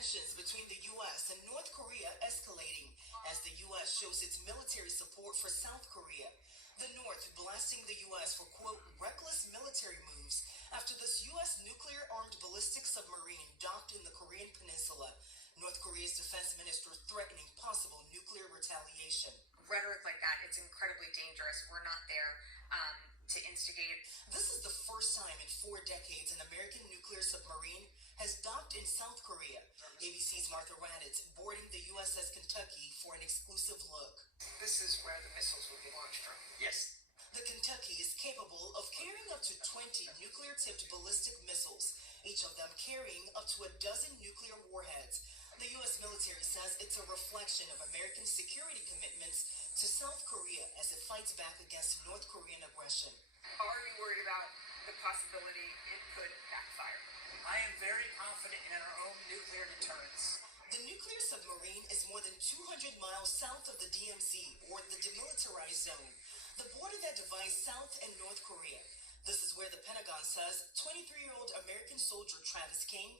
tensions between the U.S. and North Korea escalating as the U.S. shows its military support for South Korea. The North blasting the U.S. for, quote, reckless military moves after this U.S. nuclear-armed ballistic submarine docked in the Korean peninsula. North Korea's defense minister threatening possible nuclear retaliation. Rhetoric like that, it's incredibly dangerous. We're not there to instigate. This is the first time in 4 decades an American nuclear submarine has docked in South Korea. ABC's Martha Raddatz boarding the USS Kentucky for an exclusive look. This is where the missiles will be launched from. Yes. The Kentucky is capable of carrying up to 20 nuclear-tipped ballistic missiles, each of them carrying up to a dozen nuclear warheads. The U.S. military says it's a reflection of American security commitments to South Korea as it fights back against North Korean aggression. Are you worried about the possibility it could backfire? I am very confident in our own nuclear deterrence. The nuclear submarine is more than 200 miles south of the DMZ, or the Demilitarized Zone, the border that divides South and North Korea. This is where the Pentagon says 23-year-old American soldier Travis King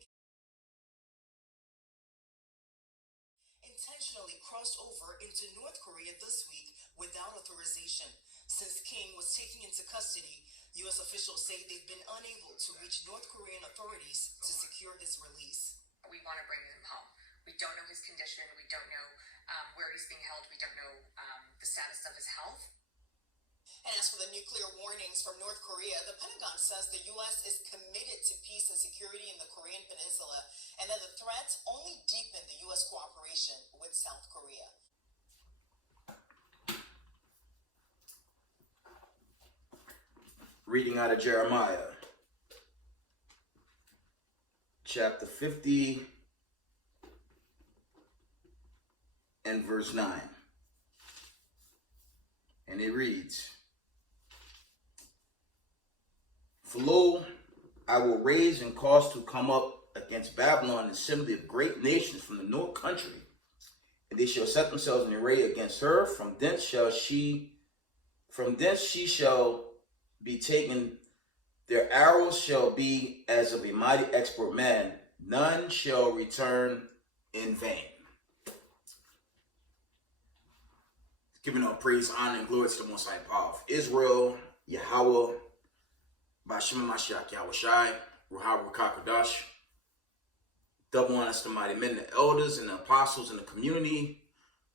intentionally crossed over into North Korea this week without authorization. Since King was taken into custody, U.S. officials say they've been unable to reach North Korean authorities to secure his release. We want to bring him home. We don't know his condition. We don't know where he's being held. We don't know the status of his health. And as for the nuclear warnings from North Korea, the Pentagon says the U.S. is committed to peace and security in the Korean Peninsula, and that the threats only deepen the U.S. cooperation with South Korea. Reading out of Jeremiah, chapter 50 and verse 9. And it reads, For lo, I will raise and cause to come up against Babylon an assembly of great nations from the north country, and they shall set themselves in array against her. From thence she shall be taken. Their arrows shall be as of a mighty expert man. None shall return in vain. Giving up praise, honor, and glory to the Most High Power of Israel, Yahweh, Bashim Mashiach Yahushai, Ruha Rukakadash. Double honors to mighty men, the elders, and the apostles in the community,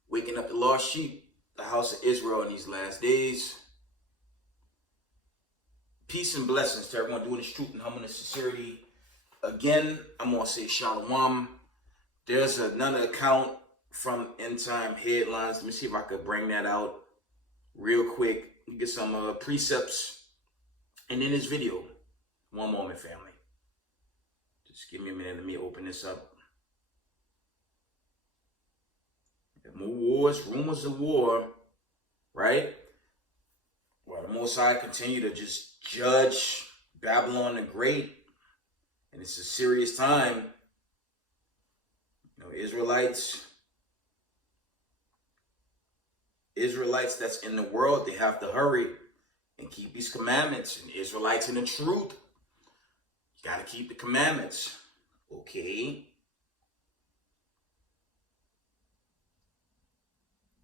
waking up the lost sheep, the house of Israel in these last days. Peace and blessings to everyone doing this truth and humbleness, sincerity. Again, I'm going to say Shalom. There's another account from End Time Headlines. Let me see if I could bring that out real quick. Get some precepts. And in this video, one moment, family. Just give me a minute. Let me open this up. More wars, rumors of war, right? Well, the Most High continue to just judge Babylon the Great. And it's a serious time. You know, Israelites that's in the world, they have to hurry and keep these commandments. And Israelites in the truth, you got to keep the commandments. Okay.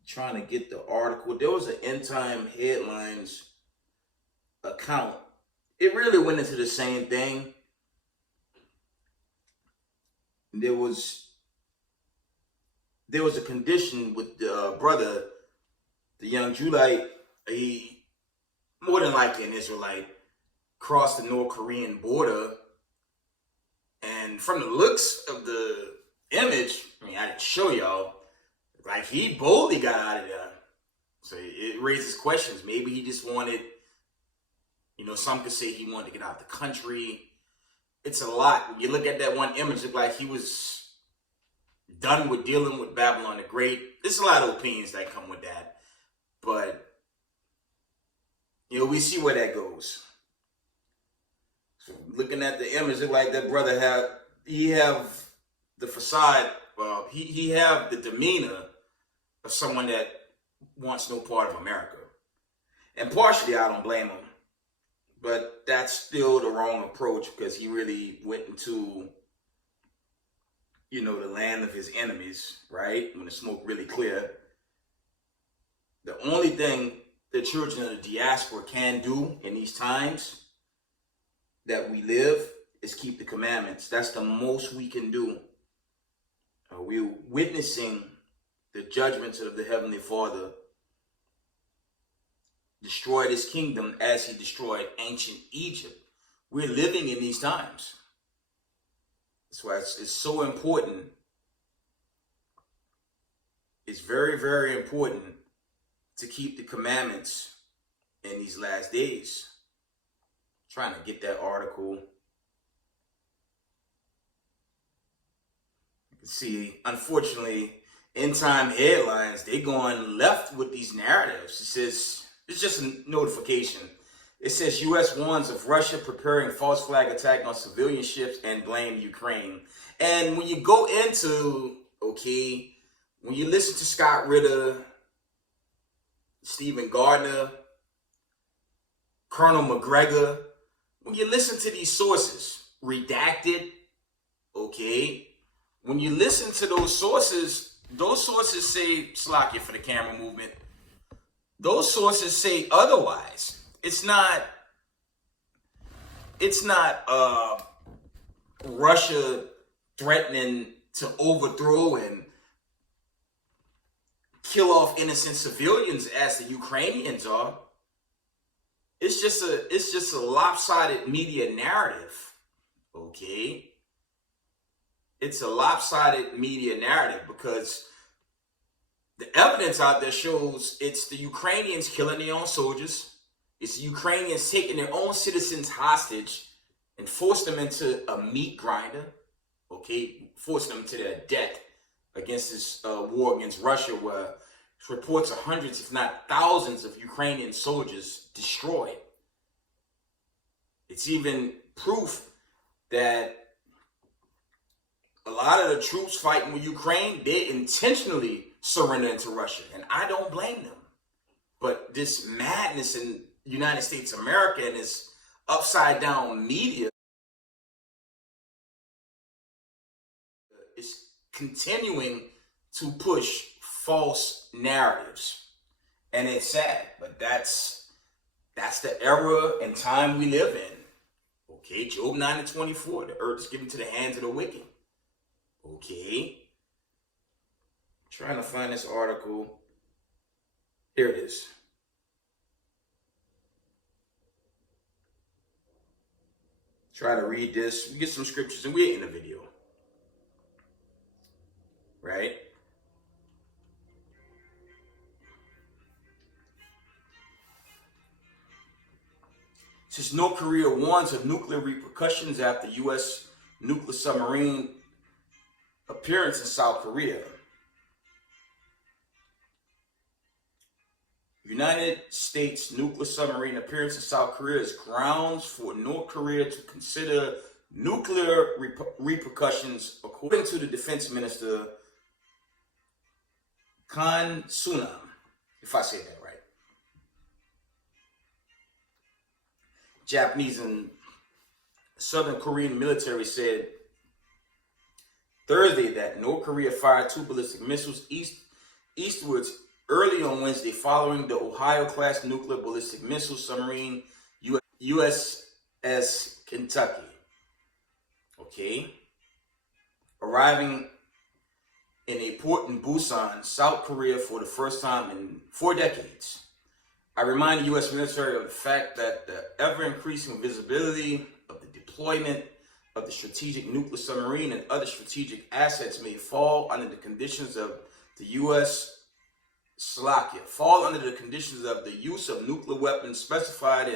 Trying to get the article. There was an End Time Headlines account. It really went into the same thing. There was a condition with the brother, the young Judite. He, more than likely an Israelite, crossed the North Korean border. And from the looks of the image, I mean, I didn't show y'all, like he boldly got out of there. So it raises questions. Maybe he just wanted, you know, some could say he wanted to get out of the country. It's a lot. When you look at that one image, it looked like he was done with dealing with Babylon the Great. There's a lot of opinions that come with that. But, you know, we see where that goes. So looking at the image, it looked like that brother have the facade, he have the demeanor of someone that wants no part of America. And partially, I don't blame him. But that's still the wrong approach, because he really went into the land of his enemies, right? When the smoke really clear. The only thing the children of the diaspora can do in these times that we live is keep the commandments. That's the most we can do. We're witnessing the judgments of the Heavenly Father destroy his kingdom as he destroyed ancient Egypt. We're living in these times. That's why it's so important. It's very, very important to keep the commandments in these last days. I'm trying to get that article. You can see, unfortunately, end time headlines, they going left with these narratives. It says, it's just a notification. It says U.S. warns of Russia preparing false flag attack on civilian ships and blame Ukraine. And when you go into, when you listen to Scott Ritter, Stephen Gardner, Colonel McGregor, when you listen to these sources, redacted, when you listen to those sources say, slack it for the camera movement, those sources say otherwise. It's not Russia threatening to overthrow and kill off innocent civilians as the Ukrainians are. It's just a lopsided media narrative. It's a lopsided media narrative because the evidence out there shows it's the Ukrainians killing their own soldiers. It's the Ukrainians taking their own citizens hostage and force them into a meat grinder. Force them to their death against this war against Russia, where reports of hundreds, if not thousands, of Ukrainian soldiers destroyed. It's even proof that a lot of the troops fighting with Ukraine, they intentionally surrender to Russia, and I don't blame them. But this madness in the United States of America and this upside down media is continuing to push false narratives, and it's sad, but that's the era and time we live in. Job 9:24, the earth is given to the hands of the wicked. Trying to find this article. Here it is. Try to read this. We get some scriptures and we're in the video. Right? It says North Korea warns of nuclear repercussions after U.S. nuclear submarine appearance in South Korea. United States nuclear submarine appearance in South Korea is grounds for North Korea to consider nuclear repercussions, according to the defense minister Kang Sunam, if I say that right. Japanese and Southern Korean military said Thursday that North Korea fired 2 ballistic missiles eastwards early on Wednesday following the Ohio-class nuclear ballistic missile submarine USS Kentucky. Arriving in a port in Busan, South Korea for the first time in 4 decades. I remind the U.S. military of the fact that the ever-increasing visibility of the deployment of the strategic nuclear submarine and other strategic assets may fall under the conditions of the fall under the conditions of the use of nuclear weapons specified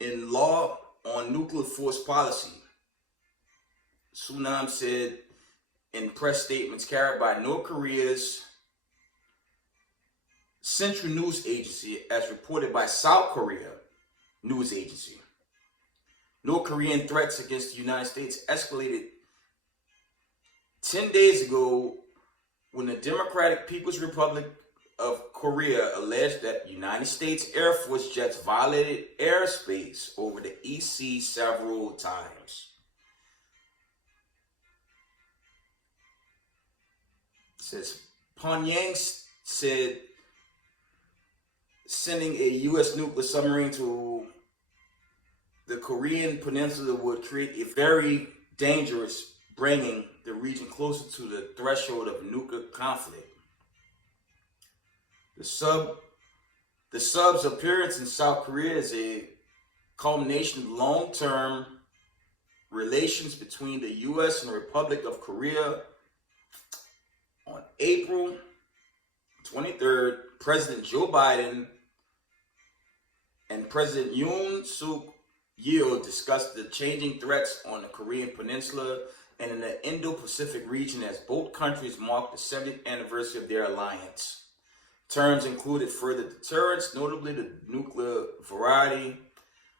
in law on nuclear force policy. Sunam said in press statements carried by North Korea's Central News Agency, as reported by South Korea News Agency. North Korean threats against the United States escalated 10 days ago when the Democratic People's Republic of Korea alleged that United States Air Force jets violated airspace over the East Sea several times. says Pyongyang said sending a U.S. nuclear submarine to the Korean Peninsula would create a very dangerous, bringing the region closer to the threshold of nuclear conflict. The sub's appearance in South Korea is a culmination of long-term relations between the U.S. and the Republic of Korea. On April 23rd, President Joe Biden and President Yoon Suk Yeol discussed the changing threats on the Korean Peninsula and in the Indo-Pacific region as both countries marked the 70th anniversary of their alliance. Terms included further deterrence, notably the nuclear variety.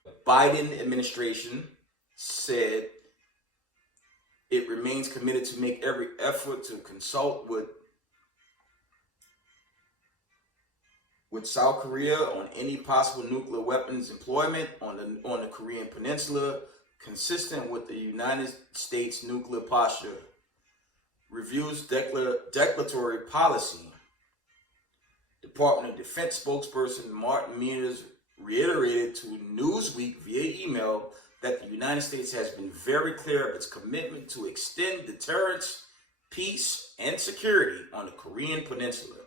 The Biden administration said it remains committed to make every effort to consult with South Korea on any possible nuclear weapons employment on the Korean Peninsula, consistent with the United States nuclear posture. Reviews declaratory policy. Department of Defense spokesperson Martin Mears reiterated to Newsweek via email that the United States has been very clear of its commitment to extend deterrence, peace, and security on the Korean Peninsula.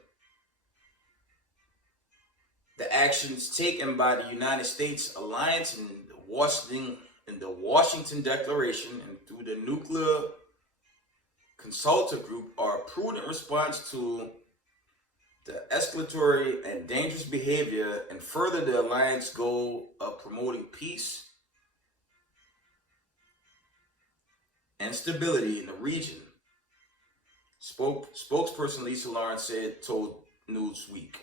The actions taken by the United States alliance in the Washington Declaration and through the Nuclear Consultative Group are a prudent response to the escalatory and dangerous behavior and further the alliance goal of promoting peace and stability in the region. Spokesperson Lisa Lawrence told Newsweek.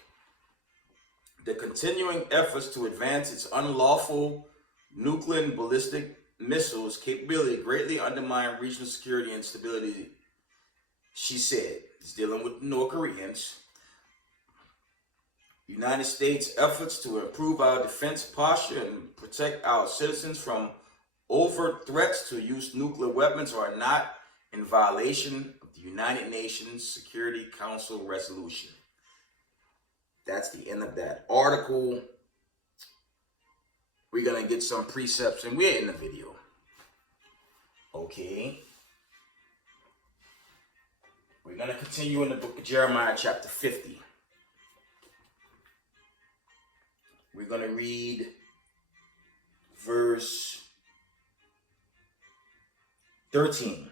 The continuing efforts to advance its unlawful nuclear and ballistic missiles capability greatly undermine regional security and stability, she said. It's dealing with the North Koreans. United States efforts to improve our defense posture and protect our citizens from overt threats to use nuclear weapons are not in violation of the United Nations Security Council resolution. That's the end of that article. We're going to get some precepts and we're in the video. Okay. We're going to continue in the book of Jeremiah chapter 50. We're going to read verse 13.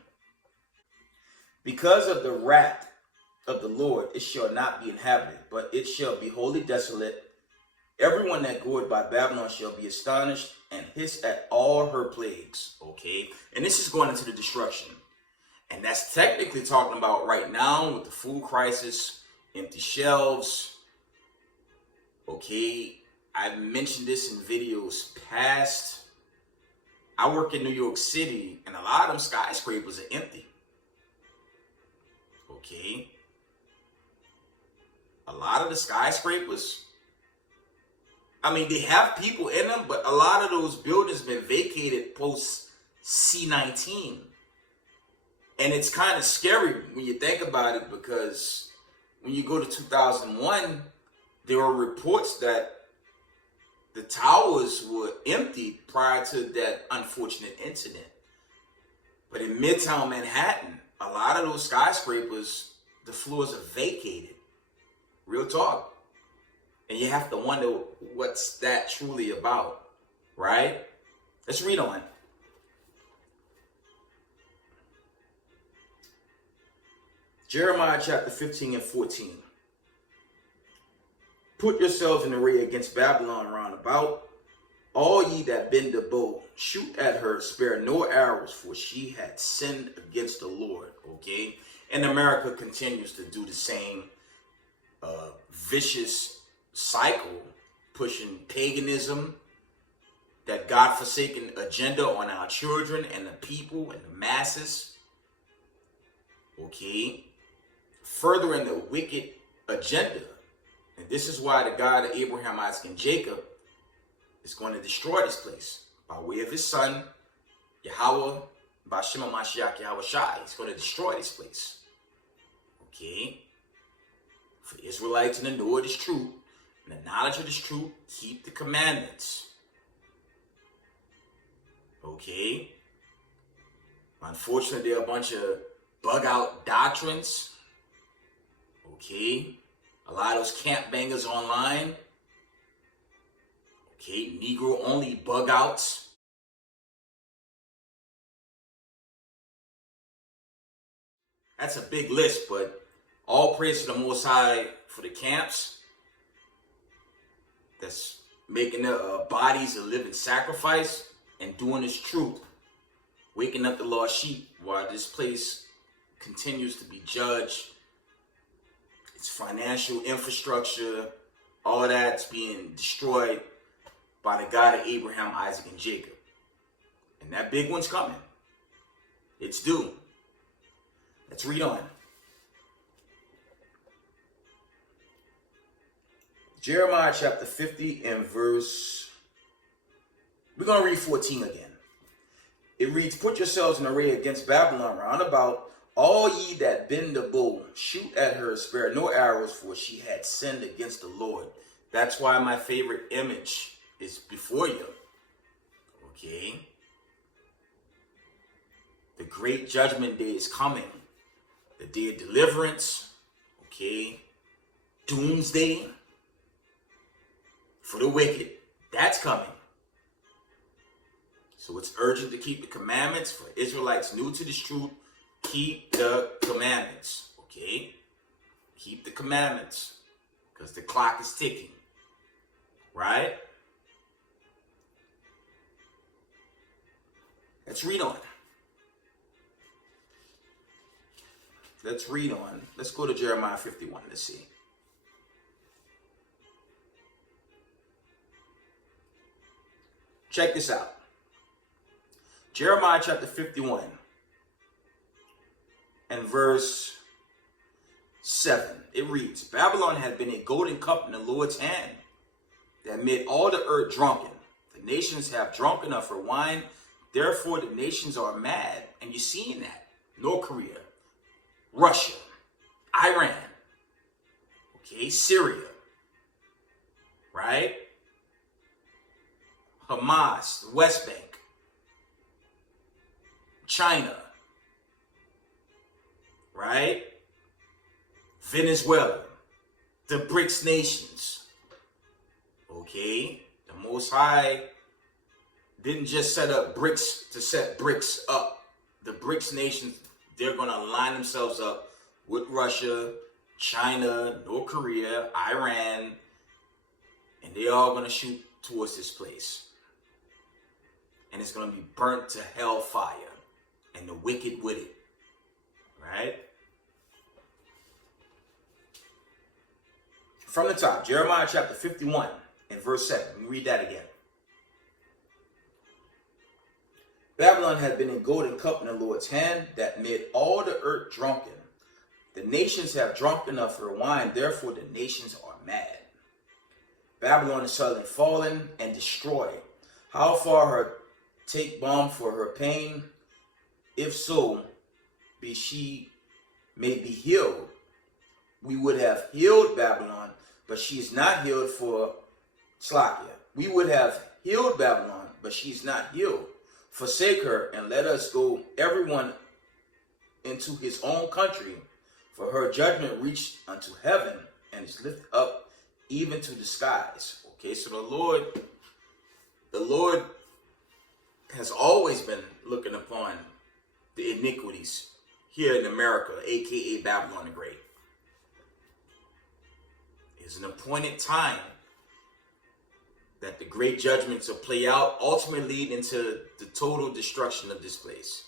Because of the wrath of the Lord, it shall not be inhabited, but it shall be wholly desolate. Everyone that goeth by Babylon shall be astonished and hiss at all her plagues. Okay, and this is going into the destruction. And that's technically talking about right now with the food crisis, empty shelves. Okay, I've mentioned this in videos past. I work in New York City and a lot of them skyscrapers are empty. Okay. A lot of the skyscrapers, I mean, they have people in them, but a lot of those buildings been vacated post C-19. And it's kind of scary when you think about it, because when you go to 2001, there were reports that the towers were empty prior to that unfortunate incident. But in Midtown Manhattan, a lot of those skyscrapers, the floors are vacated. Real talk. And you have to wonder what's that truly about, right? Let's read on. Jeremiah chapter 15 and 14. Put yourselves in array against Babylon round about. All ye that bend the bow, shoot at her, spare no arrows, for she had sinned against the Lord. Okay? And America continues to do the same vicious cycle, pushing paganism, that God-forsaken agenda on our children and the people and the masses. Okay? Furthering the wicked agenda. And this is why the God of Abraham, Isaac, and Jacob is going to destroy this place by way of his son, Yahweh, Bashima Mashiach Yahweh Shai. He's going to destroy this place. Okay? For Israelites to know this truth, and the knowledge of this truth, keep the commandments. Okay? Unfortunately, there are a bunch of bug out doctrines. Okay? A lot of those camp bangers online. Okay? Negro only bug outs. That's a big list, but all praise to the Most High for the camps that's making their bodies a living sacrifice and doing this truth, waking up the lost sheep while this place continues to be judged. Its financial infrastructure, all of that's being destroyed by the God of Abraham, Isaac, and Jacob. And that big one's coming. It's due. Let's read on. Jeremiah chapter 50 and verse, we're going to read 14 again. It reads, "Put yourselves in array against Babylon round about, all ye that bend the bow, shoot at her, spare no arrows, for she had sinned against the Lord." That's why my favorite image is before you. Okay? The great judgment day is coming. The day of deliverance. Okay? Doomsday for the wicked. That's coming. So it's urgent to keep the commandments. For Israelites new to this truth, keep the commandments. Okay? Keep the commandments. Because the clock is ticking. Right? Let's read on. Let's read on. Let's go to Jeremiah 51. Let's see. Check this out. Jeremiah chapter 51 and verse 7. It reads, "Babylon had been a golden cup in the Lord's hand that made all the earth drunken. The nations have drunk enough for wine. Therefore the nations are mad." And you're seeing that. North Korea, Russia, Iran, okay, Syria, right? Hamas, the West Bank, China, right? Venezuela, the BRICS nations, okay? The Most High didn't just set up BRICS to set BRICS up. The BRICS nations, they're going to line themselves up with Russia, China, North Korea, Iran, and they're all going to shoot towards this place. And it's going to be burnt to hellfire, and the wicked with it, right? From the top, Jeremiah chapter 51 and verse 7. Let me read that again. "Babylon had been a golden cup in the Lord's hand that made all the earth drunken. The nations have drunk enough for wine, therefore the nations are mad. Babylon is suddenly fallen and destroyed. How far her take balm for her pain? If so, be she may be healed. We would have healed Babylon, but she is not healed for Slakia. We would have healed Babylon, but she is not healed. Forsake her, and let us go everyone into his own country, for her judgment reached unto heaven, and is lifted up even to the skies." Okay, so the Lord has always been looking upon the iniquities here in America, aka Babylon the Great. It's an appointed time that the great judgments will play out, ultimately lead into the total destruction of this place.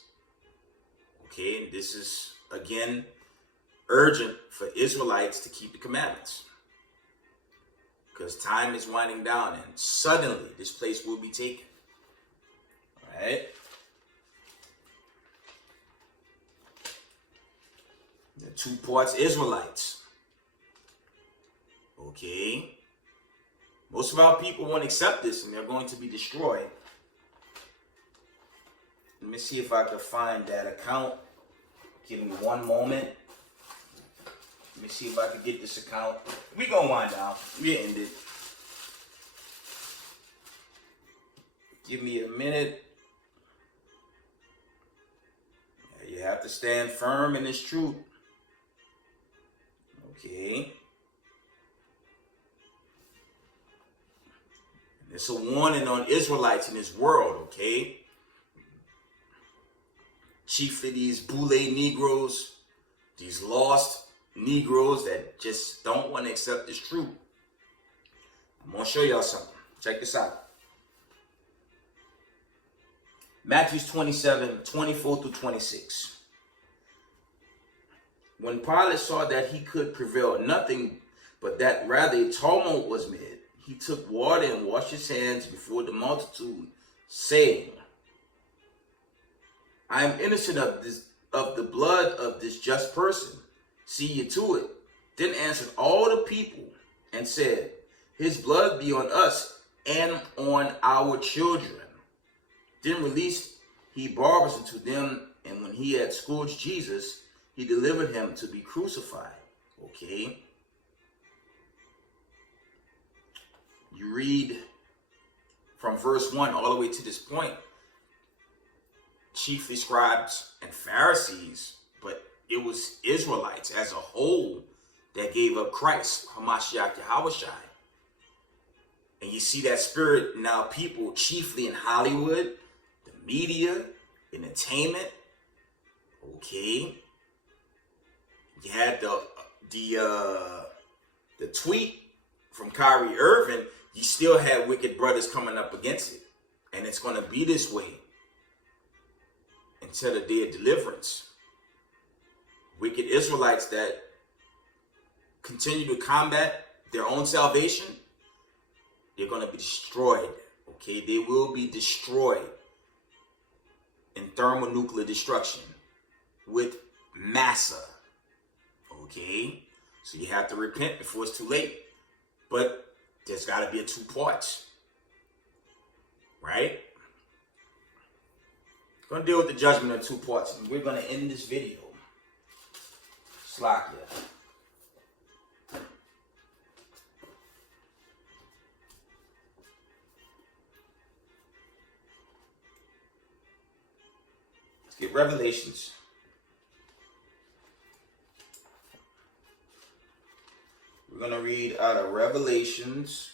Okay, and this is, again, urgent for Israelites to keep the commandments. Because time is winding down, and suddenly this place will be taken. All right? The two parts, Israelites. Okay? Most of our people won't accept this, and they're going to be destroyed. Let me see if I can find that account. Give me one moment. Let me see if I can get this account. We gonna wind down. We end it. Give me a minute. You have to stand firm in this truth. Okay. It's a warning on Israelites in this world, okay? Chiefly these Boule Negroes, these lost Negroes that just don't want to accept this truth. I'm going to show y'all something. Check this out. Matthew 27, 24 through 26. When Pilate saw that he could prevail nothing, but that rather a tumult was made, he took water and washed his hands before the multitude, saying, I am innocent of the blood of this just person. See ye to it. Then answered all the people and said, his blood be on us and on our children. Then released he Barabbas unto them, and when he had scourged Jesus, he delivered him to be crucified. Okay. You read from verse 1 all the way to this point. Chiefly scribes and Pharisees, but it was Israelites as a whole that gave up Christ, Hamashiach Yahushai. And you see that spirit now, people chiefly in Hollywood, the media, entertainment. Okay. You had the tweet from Kyrie Irving. You still had wicked brothers coming up against it. And it's going to be this way until the day of deliverance. Wicked Israelites that continue to combat their own salvation, they're going to be destroyed. Okay, they will be destroyed in thermonuclear destruction with massa. Okay, so you have to repent before it's too late. But there's got to be a 2 parts, right? Going to deal with the judgment in 2 parts, and we're going to end this video. Slakia. Let's get Revelations. We're going to read out of Revelations.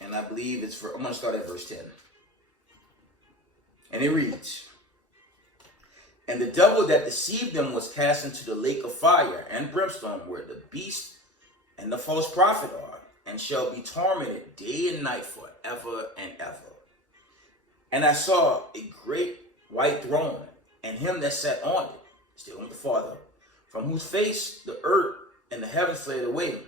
And I believe I'm going to start at verse 10. And it reads, and the devil that deceived them was cast into the lake of fire and brimstone, where the beast and the false prophet are, and shall be tormented day and night forever and ever. And I saw a great white throne, and him that sat on it, still with the Father, from whose face the earth and the heavens fled away,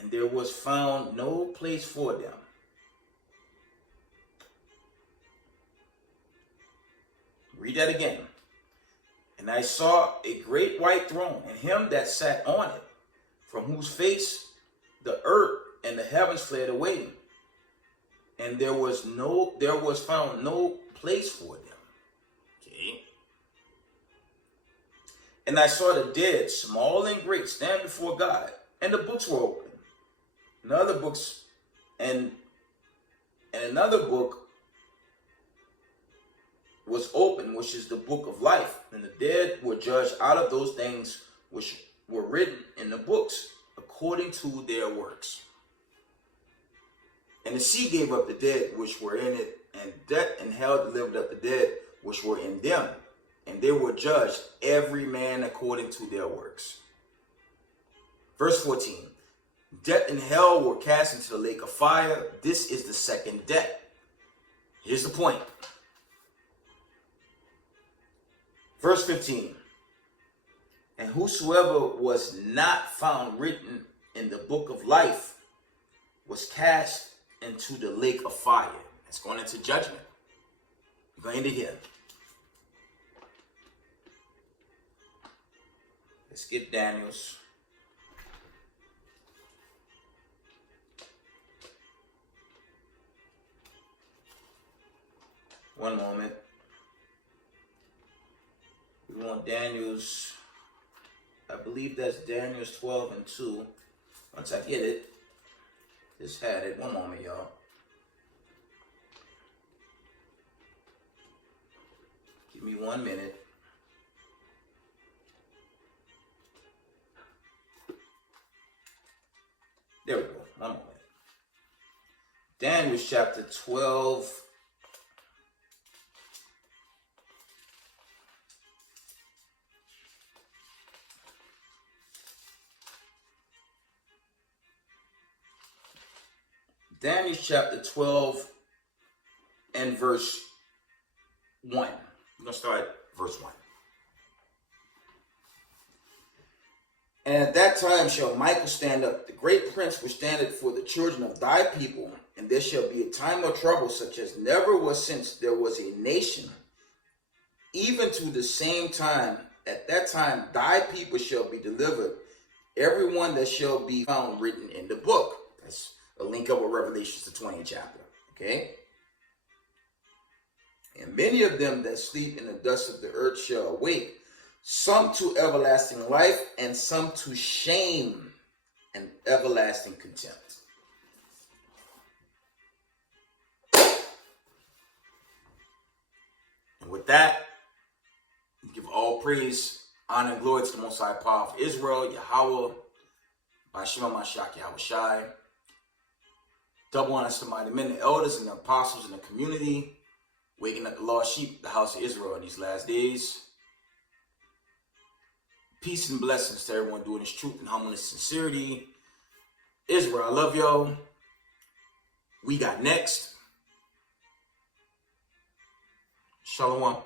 and there was found no place for them. Read that again. And I saw a great white throne, and him that sat on it, from whose face the earth and the heavens fled away, and there was found no place for them. Okay. And I saw the dead, small and great, stand before God, and the books were open. And other books, and another book was open, which is the book of life. And the dead were judged out of those things which were written in the books, according to their works. And the sea gave up the dead which were in it, and death and hell delivered up the dead which were in them. And they were judged, every man according to their works. Verse 14. Death and hell were cast into the lake of fire. This is the second death. Here's the point. Verse 15. And whosoever was not found written in the book of life was cast into the lake of fire. It's going into judgment. We're going to end it here. Let's get Daniel's. One moment. We want Daniel's, I believe that's Daniel's 12 and 2. Once I get it, just had it. One moment, y'all. Give me 1 minute. There we go. One moment. Daniel chapter 12. Daniel chapter 12 and verse 1. We're going to start at verse 1. And at that time shall Michael stand up, the great prince which standeth for the children of thy people, and there shall be a time of trouble such as never was since there was a nation, even to the same time. At that time thy people shall be delivered, every one that shall be found written in the book. That's a link up with Revelations, the 20th chapter. Okay? And many of them that sleep in the dust of the earth shall awake, some to everlasting life, and some to shame and everlasting contempt. And with that, we give all praise, honor, and glory to the Most High Power of Israel, Yahweh, Bashima Mashak Yahweh Shai. Double honors to mighty men, the elders, and the apostles in the community, waking up the lost sheep, the house of Israel in these last days. Peace and blessings to everyone doing this truth and humbleness and sincerity. Israel, I love y'all. We got next. Shalom.